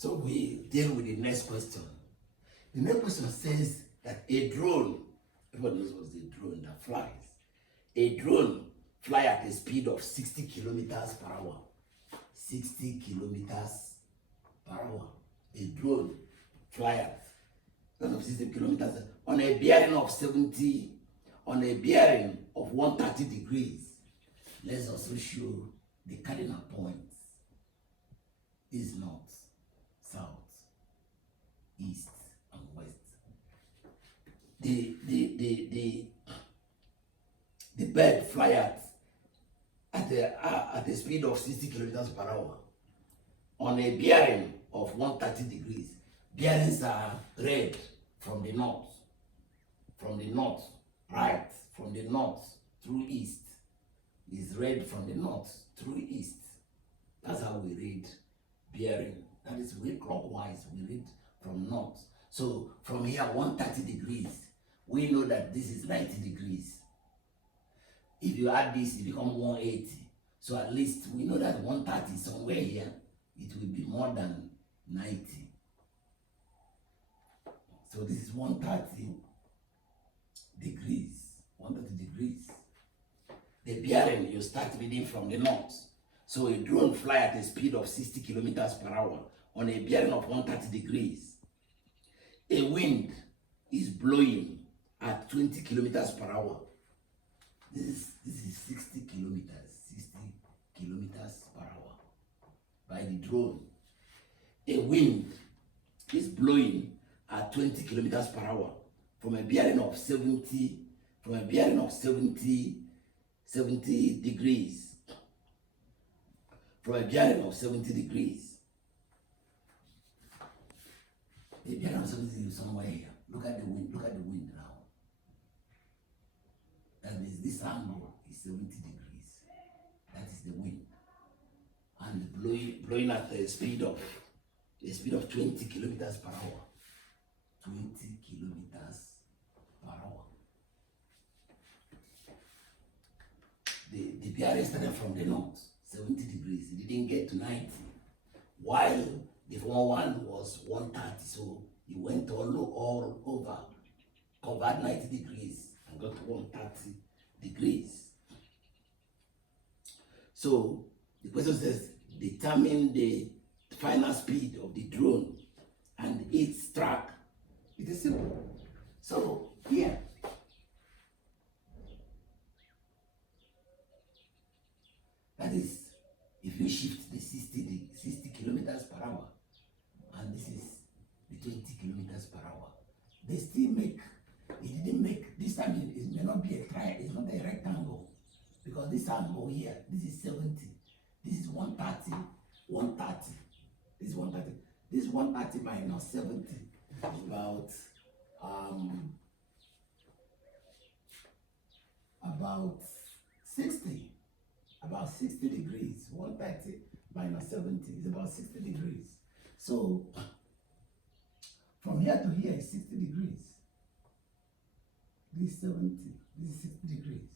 So we deal with the next question. The next question says that a drone, everybody knows what's a drone that flies. A drone fly at a speed of 60 kilometers per hour. 60 kilometers per hour. A drone fly at 60 kilometers on a bearing of 70, on a bearing of 130 degrees. Let's also show the cardinal points. Is north, south, east, and west. The bird fly at a speed of 60 kilometers per hour on a bearing of 130 degrees. Bearings are red from the north, right, from the north through east. Is red from the north through east. That's how we read bearing. That is, we clockwise, we read from north. So from here, 130 degrees, we know that this is 90 degrees. If you add this, it becomes 180. So at least we know that 130 somewhere here, it will be more than 90. So this is 130 degrees. 130 degrees. The bearing, you start reading from the north. So a drone fly at a speed of 60 kilometers per hour on a bearing of 130 degrees. A wind is blowing at 20 kilometers per hour. This is 60 kilometers per hour by the drone. A wind is blowing at 20 kilometers per hour from a bearing of 70 degrees. From a bearing of 70 degrees. The bearing of 70 degrees somewhere here. Look at the wind now. That means this angle is 70 degrees. That is the wind. And blowing at a speed of 20 kilometers per hour. 20 kilometers per hour. The bearing started from the north, 70 degrees. It didn't get to 90. While the former one was 130, so he went all over, covered 90 degrees and got to 130 degrees. So the question says, determine the final speed of the drone and its track. It is simple. So here, that is, if you shift the 60 kilometers per hour, and this is the 20 kilometers per hour, they still make, it didn't make, this time it may not be a triangle, it's not a rectangle, because this angle here, this is 70, this is 130, this is 130, this 130 minus 70 is about 60 degrees. 130 minus 70 is about 60 degrees. So from here to here is 60 degrees. This is 70, this is 60 degrees.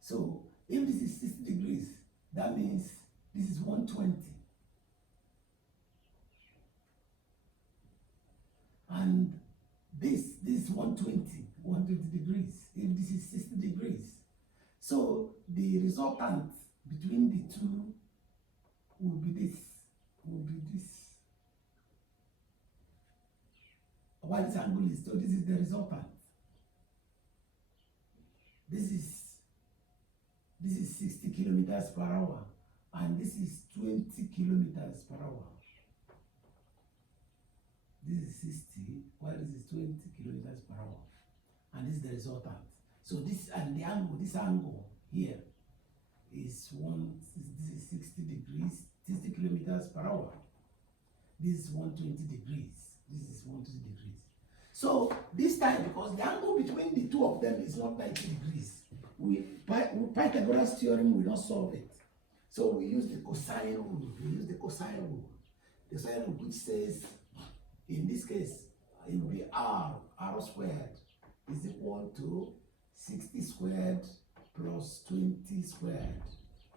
So if this is 60 degrees, that means this is 120. And this is 120 degrees, if this is 60 degrees. So the resultant between the two will be this. Why this angle is, so this is the resultant. This is 60 kilometers per hour, and this is 20 kilometers per hour. This is 60, while this is 20 kilometers per hour. And this is the resultant. So this and the angle, this angle here is this is 60 degrees, 60 kilometers per hour. This is 120 degrees. This is 120 degrees. So this time, because the angle between the two of them is not 90 degrees, Pythagoras theorem will not solve it. So we use the cosine rule. The cosine rule which says, in this case, it will be r squared is equal to 60 squared plus 20 squared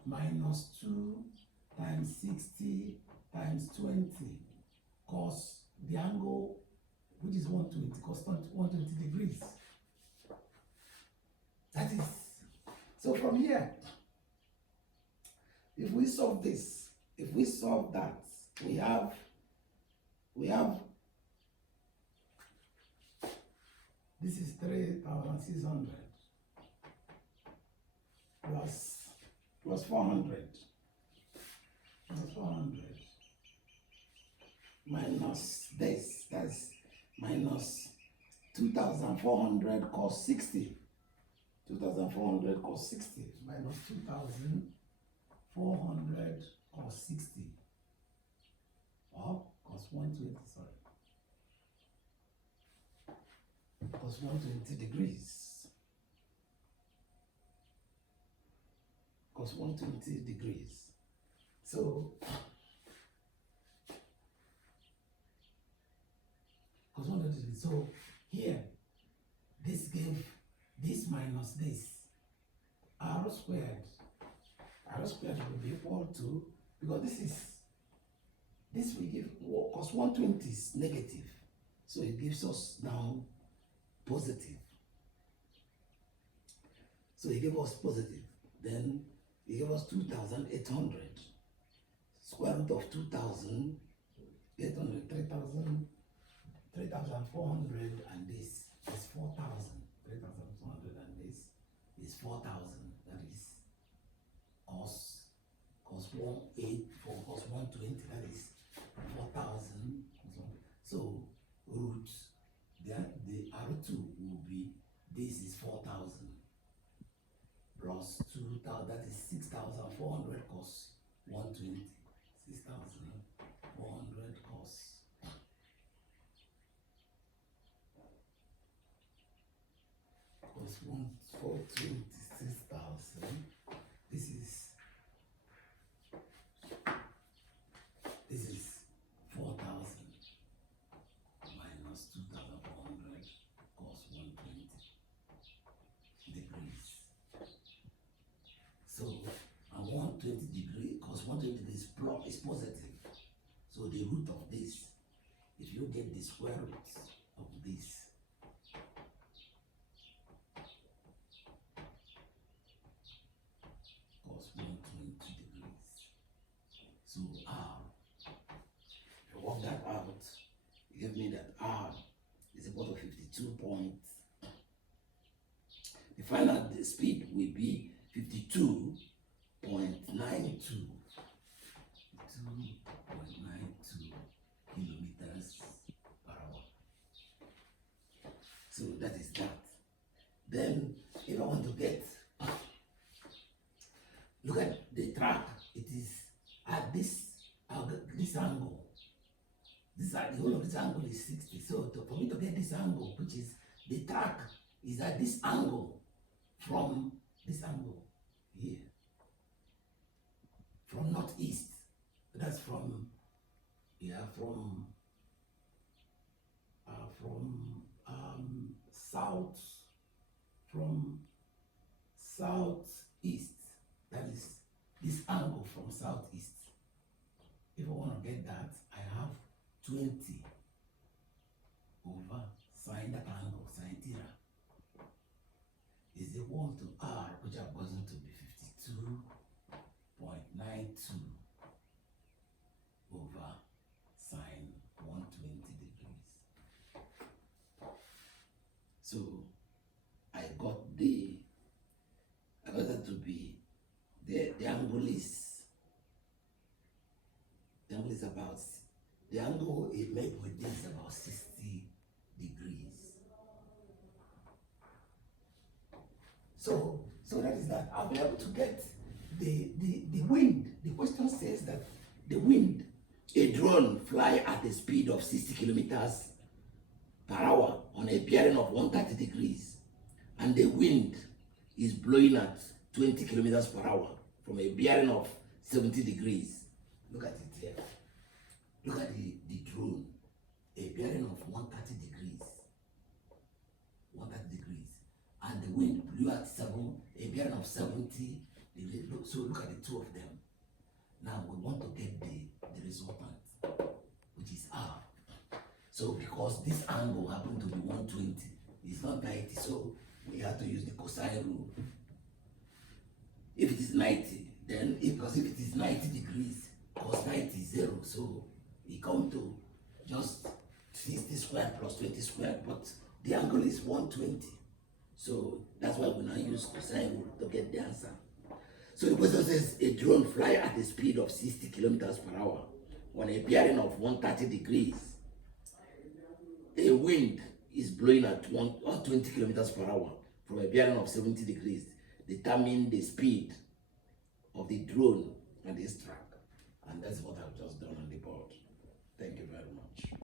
minus 2 times 60 times 20 the angle which is 120, constant 120 degrees. That is, so from here, if we solve this, if we solve that, we have this is 3,600 plus 400 minus this, that's minus 2,400 cos 60. 2,400 cos 60 minus 2,400 cos 60. Or cos 120, sorry. Cos 120 degrees. Cos 120 degrees. So, cos 120 degrees. So, here, this gave this minus this. R squared will be equal to, because this will give, cos 120 is negative. So it gives us now positive. So he gave us positive. Then he gave us 2,800. Square root of 2,800, 3,400, and this is 4,000. 3,400 and this is 4,000. That is cos 120, that is 4,000. So root the R2 will be, this is 4,000 plus 2,000, that is 6,400 cos 120. 6,400 cos 426,000. This is 4,000 minus 2,400 cos 120 degrees. So, and 120 degree cos 120 degrees is positive. So the root of this, if you get the square root of this, cos 120 degrees. So R, if I work that out, it gives me that R is equal to 52 point. The final speed will be 52.92. 2.92 kilometers per hour. So that is that. Then, if I want to get, look at the track. It is at this angle. The whole of this angle is 60. So for me to get this angle, which is the track, is at this angle from this angle here, from northeast. That's from southeast. That is this angle from southeast. If I want to get that, I have 20 over sine that angle, sine theta, is equal to R, which I've gotten to be 52.92 over sine 120 degrees. So I got that to be the angle it made with this is about 60 degrees. So that is that. I'll be able to get the wind. The question says that the wind, a drone fly at a speed of 60 kilometers per hour on a bearing of 130 degrees, and the wind is blowing at 20 kilometers per hour from a bearing of 70 degrees. Look at it here. Look at the drone, a bearing of 130 degrees. 130 degrees. And the wind blew at a bearing of 70 degrees. So look at the two of them. Now we want to get the resultant, which is R. So because this angle happened to be 120, it's not 90, so we have to use the cosine rule. If it is 90, then because if it is 90 degrees, cos 90 is 0, so it comes to just 60 squared plus 20 squared, but the angle is 120. So that's why we now use cosine rule to get the answer. So the question says a drone fly at a speed of 60 kilometers per hour on a bearing of 130 degrees. A wind is blowing at 20 kilometers per hour from a bearing of 70 degrees. Determine the speed of the drone on this track. And that's what I've just done on the board. Thank you very much.